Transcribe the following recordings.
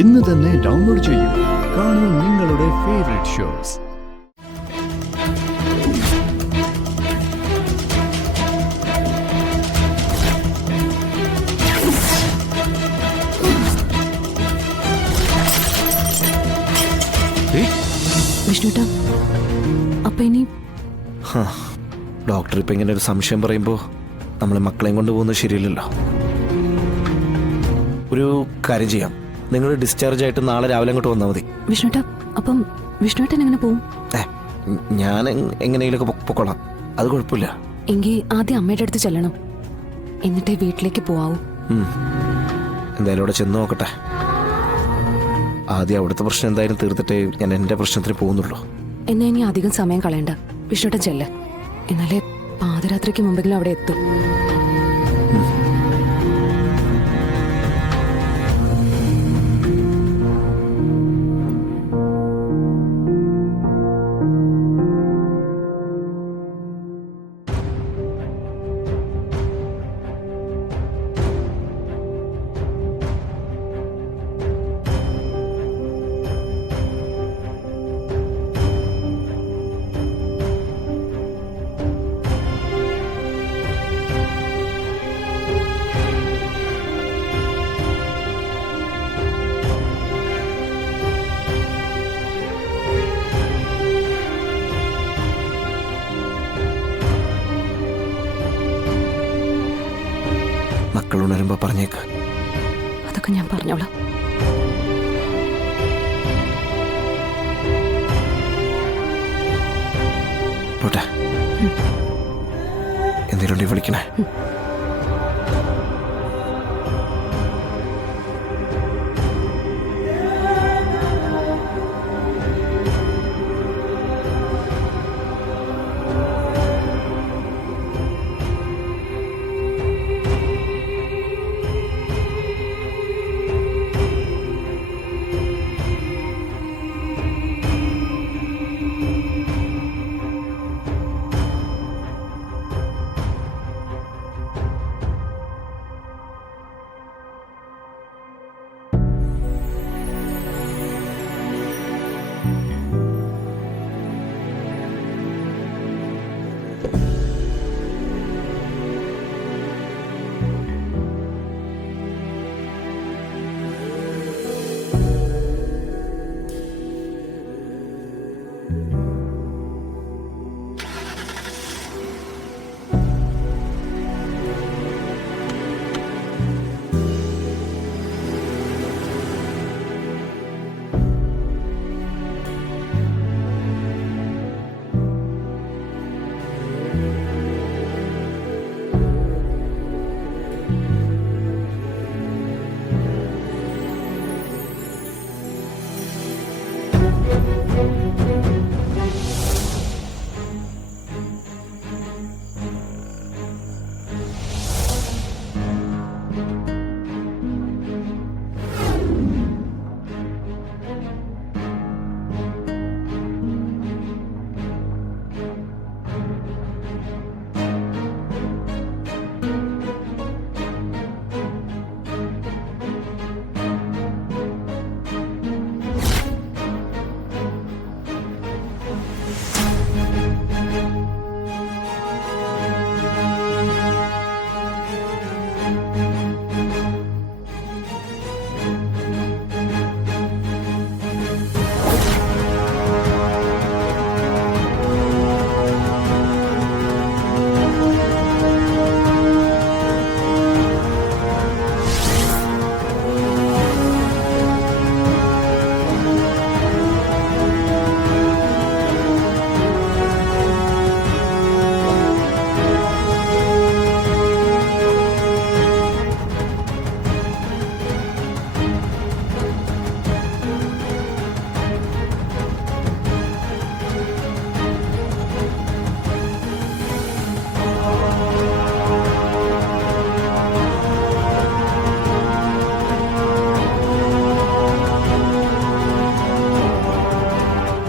ഇന്ന് തന്നെ ഡൗൺലോഡ് ചെയ്യൂ. കാണൂ നിങ്ങളുടെ ഫേവറേറ്റ് ഷോസ്. വിഷ്ണുട്ടാ, അപ്പൊ ഇനി ഡോക്ടർ ഇപ്പൊ ഇങ്ങനെ ഒരു സംശയം പറയുമ്പോ നമ്മളെ മക്കളെയും കൊണ്ട് പോകുന്നത് ശരിയല്ലല്ലോ. ഒരു കാര്യം ചെയ്യാം, നിങ്ങൾ ഡിസ്ചാർജ് ആയിട്ട് നാളെ രാവിലെ അങ്ങോട്ട് വന്നാൽ മതി. വിഷ്ണുട്ടാ, അപ്പം വിഷ്ണുട്ടൻ എങ്ങനെ പോവും? ഞാൻ എങ്ങനെയെങ്കിലൊക്കെ പൊക്കോളാം, അത് കുഴപ്പമില്ല. എങ്കിൽ ആദ്യം അമ്മയുടെ അടുത്ത് ചെല്ലണം, എന്നിട്ടേ വീട്ടിലേക്ക് പോവാവൂ. എന്തായാലും അവിടെ ചെന്ന് നോക്കട്ടെ. ആദ്യം അവിടുത്തെ പ്രശ്നം എന്തായാലും തീർത്തിട്ടേ ഞാൻ എൻ്റെ പ്രശ്നത്തിന് പോകുന്നുള്ളൂ. എന്നാ ഇനി അധികം സമയം കളയണ്ട, വിഷ്ണുട്ടൻ ചെല്ല്. എന്നാലേ പാതിരാത്രിക്ക് മുമ്പെങ്കിലും അവിടെ എത്തും. മക്കൾ ഉണരുമ്പോ പറഞ്ഞേക്ക്. അതൊക്കെ ഞാൻ പറഞ്ഞോളാം. പോട്ടെ, എന്തെങ്കിലും വിളിക്കണേ.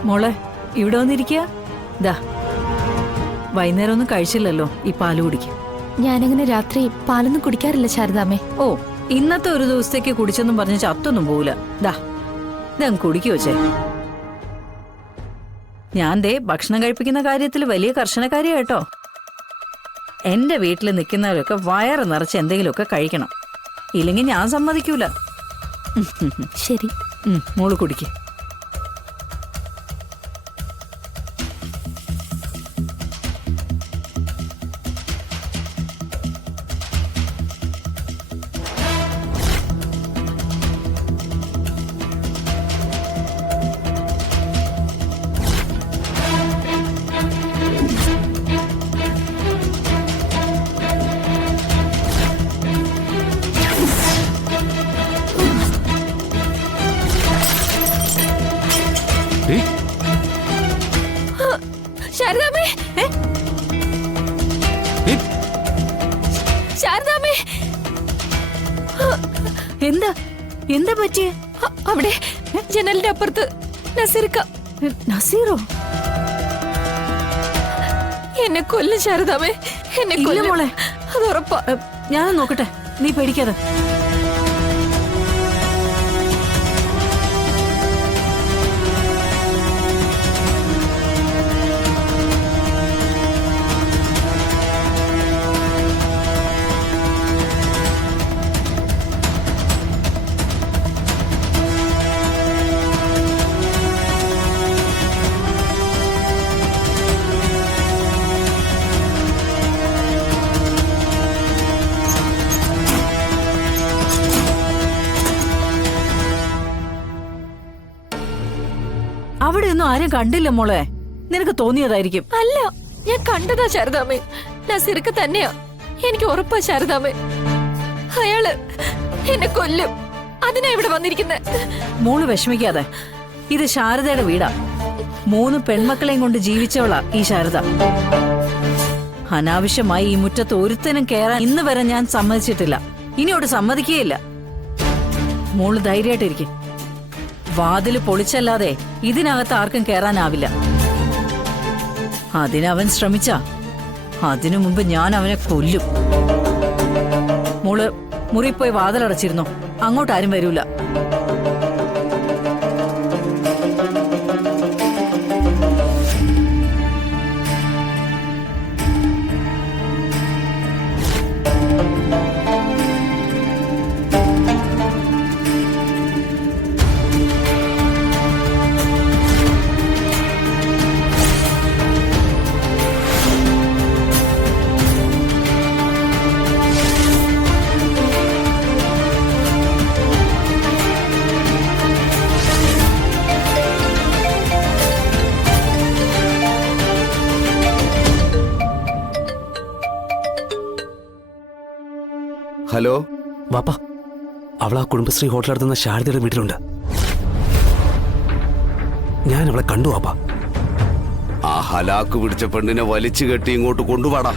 മോളെ, ഇവിടെ വന്നിരിക്കുക. ദാ, വൈകുന്നേരം ഒന്നും കഴിച്ചില്ലല്ലോ, ഈ പാല് കുടിക്കും. ഞാനങ്ങനെ രാത്രി പാലൊന്നും കുടിക്കാറില്ല ശാരദാമ്മേ. ഓ, ഇന്നത്തെ ഒരു ദിവസത്തേക്ക് കുടിച്ചെന്നും പറഞ്ഞ് ചത്തൊന്നും പോവില്ല. ദാ ഇതങ്ങ് കുടിക്കു വെച്ചേ. ഞാൻ ദേ ഭക്ഷണം കഴിപ്പിക്കുന്ന കാര്യത്തിൽ വലിയ കർശനക്കാരിയാ കേട്ടോ. എന്റെ വീട്ടിൽ നിൽക്കുന്നവരൊക്കെ വയറ് നിറച്ച് എന്തെങ്കിലുമൊക്കെ കഴിക്കണം, ഇല്ലെങ്കിൽ ഞാൻ സമ്മതിക്കൂല. ശരി. മോള് കുടിക്ക്. ശാരദാമ്മേ, ശാരദാമ്മേ, എന്താ എന്താ പറ്റിയ? അവിടെ ജനലിന്റെ അപ്പുറത്ത് നസീർക്ക. നസീറോ? എന്നെ കൊല്ലും ശാരദാമ്മേ, എന്നെ ഇല്ല കൊല്ലും മോളെ. അത് ഉറപ്പാ. ഞാൻ നോക്കട്ടെ, നീ പേടിക്കാതെ. അവിടെ ഒന്നും ആരും കണ്ടില്ല മോളെ, നിനക്ക് തോന്നിയതായിരിക്കും. അല്ല, ഞാൻ കണ്ടതാ ശാരദാമ്മേ. നസീർക്ക് തന്നെയാ, എനിക്ക് ഉറപ്പാ ശാരദാമ്മേ. അയാള് എന്നെ കൊല്ലും, അതിനാ ഇവിടെ വന്നിരിക്കുന്നത്. മോള് വിഷമിക്കാതെ, ഇത് ശാരദയുടെ വീടാ. 3 പെൺമക്കളെയും കൊണ്ട് ജീവിച്ചവളാ ഈ ശാരദ. അനാവശ്യമായി ഈ മുറ്റത്ത് ഒരുത്തനും കേറാൻ ഇന്ന് വരെ ഞാൻ സമ്മതിച്ചിട്ടില്ല, ഇനിയോട് സമ്മതിക്കുകയില്ല. മോള് ധൈര്യമായിട്ടിരിക്കും. വാതില് പൊളിച്ചല്ലാതെ ഇതിനകത്ത് ആർക്കും കേറാനാവില്ല. അതിനവൻ ശ്രമിച്ച അതിനു മുമ്പ് ഞാൻ അവനെ കൊല്ലും. മോള് മുറി പോയി വാതിലടച്ചിരുന്നോ, അങ്ങോട്ടാരും വരൂല. ഹലോ വാപ്പ, അവൾ ആ കുടുംബശ്രീ ഹോട്ടൽ നടത്തുന്ന ശാരദയുടെ വീട്ടിലുണ്ട്. ഞാൻ അവളെ കണ്ടു വാപ്പ. ആ ഹലാക്ക് പിടിച്ച പെണ്ണിനെ വലിച്ചു കെട്ടി ഇങ്ങോട്ട് കൊണ്ടുപാടാ.